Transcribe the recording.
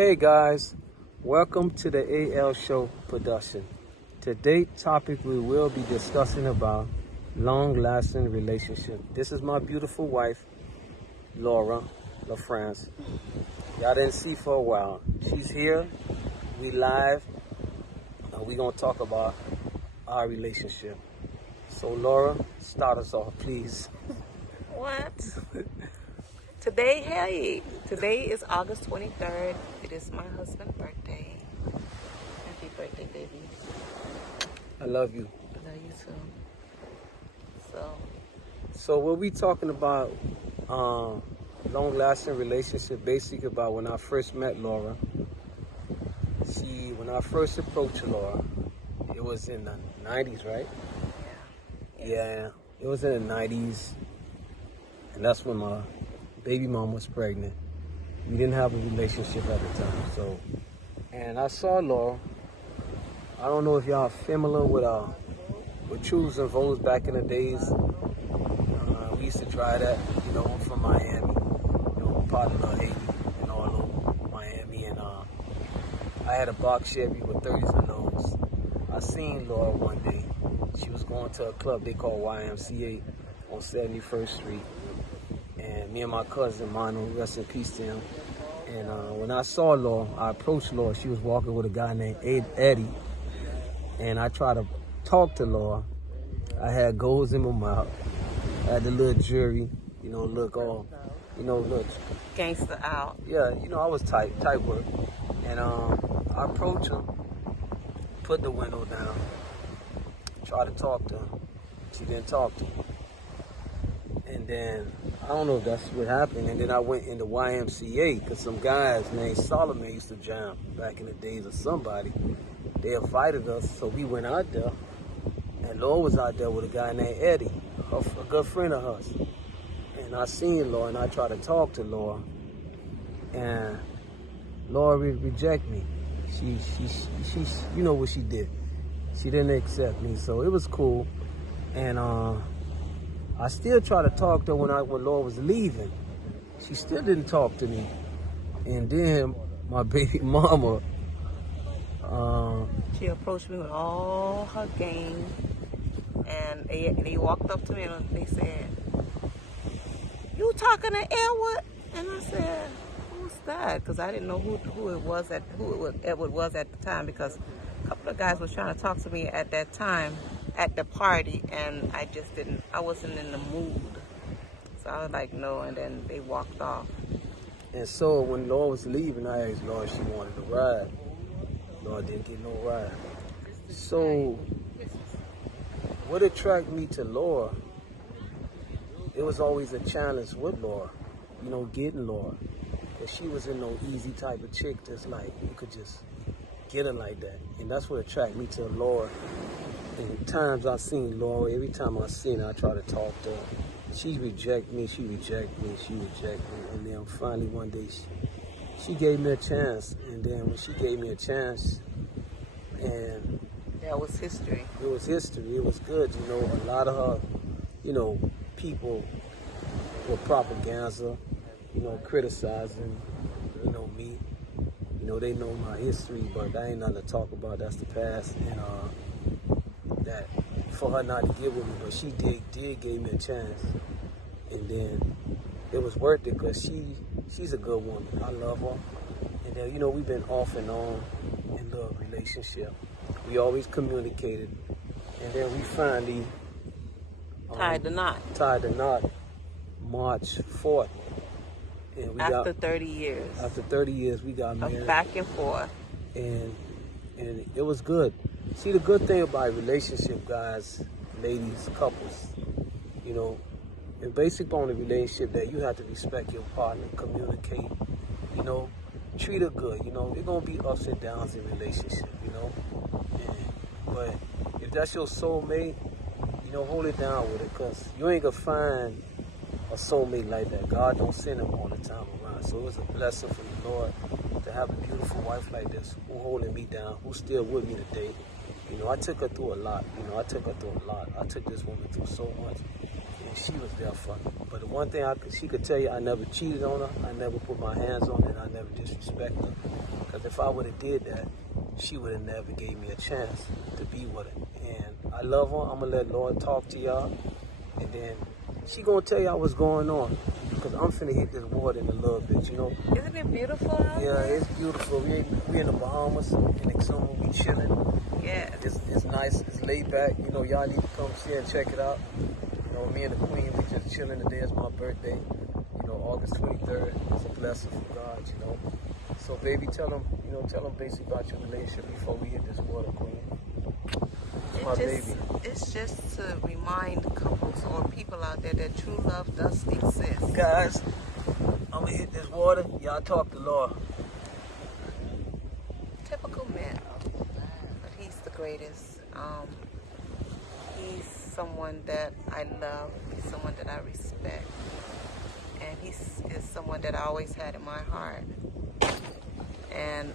Hey guys, welcome to the AL Show production. Today's topic we will be discussing about long-lasting relationship. This is my beautiful wife, Laura LaFrance. Y'all didn't see for a while. She's here, we live, and we gonna talk about our relationship. So Laura, start us off, please. What? Today is August 23rd. It is my husband's birthday. Happy birthday, baby. I love you. I love you too. So what we talking about, long-lasting relationship, basically about when I first met Laura. When I first approached Laura, it was in the 90s, right? Yeah. Yeah, it was in the 90s. And that's when my baby mom was pregnant. We didn't have a relationship at the time, and I saw Laura. I don't know if y'all are familiar with Truths and Vows back in the days. We used to try that. I'm from Miami, part of Haiti, all over Miami, and I had a box Chevy with 30s and those. I seen Laura one day. She was going to a club they call YMCA on 71st Street. And me and my cousin, Mano, rest in peace to him. And when I saw Laura, I approached Laura. She was walking with a guy named Eddie. And I tried to talk to Laura. I had golds in my mouth. I had the little jewelry, look all, look. Gangster out. Yeah, I was tight work. And I approached her, put the window down, tried to talk to her. She didn't talk to me. And then, I don't know if that's what happened, and then I went into YMCA, because some guys named Solomon used to jam back in the days of somebody. They invited us, so we went out there, and Laura was out there with a guy named Eddie, a good friend of hers. And I seen Laura, and I tried to talk to Laura, and Laura rejected me. She you know what she did. She didn't accept me, so it was cool. And I still tried to talk to her when Laura was leaving. She still didn't talk to me. And then my baby mama, She approached me with all her game, and they walked up to me and they said, "You talking to Edward?" And I said, "Who's that?" Because I didn't know who Edward was at the time, because a couple of guys was trying to talk to me at that time at the party, and I wasn't in the mood. So I was like, no, and then they walked off. And so when Laura was leaving, I asked Laura if she wanted to ride. Laura didn't get no ride. So what attracted me to Laura, it was always a challenge with Laura, getting Laura. But she was in no easy type of chick that's like, you could just get her like that. And that's what attracted me to Laura. And times I seen Laura, every time I seen her, I try to talk to her. She reject me. And then finally one day, she gave me a chance. And then when she gave me a chance, and That was history. it was history. It was good. A lot of her, people were propaganda, criticizing, me. They know my history, but that ain't nothing to talk about. That's the past. And that for her not to get with me, but she did give me a chance. And then it was worth it, because she's a good woman. I love her. And then, we've been off and on in the relationship. We always communicated. And then we finally Tied the knot. March 4th. And After 30 years. After 30 years, we got married. Of back and forth. And it was good. See, the good thing about a relationship, guys, ladies, couples, and basically on a relationship, that you have to respect your partner, communicate, treat her good. There's going to be ups and downs in relationship, but if that's your soulmate, hold it down with it, because you ain't going to find a soulmate like that. God don't send them all the time around. So it was a blessing from the Lord to have a beautiful wife like this, who holding me down, who's still with me today. I took her through a lot. I took this woman through so much, and she was there for me. But the one thing she could tell you, I never cheated on her, I never put my hands on her, and I never disrespected her. Because if I would have did that, she would have never gave me a chance to be with her. And I love her. I'm going to let Lord talk to y'all. And then she going to tell y'all what's going on. Because I'm finna hit this water in a little bit, you know. Isn't it beautiful out Yeah, there? it's beautiful. We in the Bahamas, in Exuma, we chilling. Yes. It's nice, it's laid back. You know, y'all need to come see and check it out. You know, me and the Queen, we just chilling. Today is my birthday. You know, August 23rd. It's a blessing from God, you know. So, baby, tell them basically about your relationship before we hit this water, Queen. My baby. It's just to remind couples or people out there that true love does exist. Guys, I'm gonna hit this water. Y'all talk to Laura. Typical man, but he's the greatest. He's someone that I love. He's someone that I respect, and is someone that I always had in my heart. And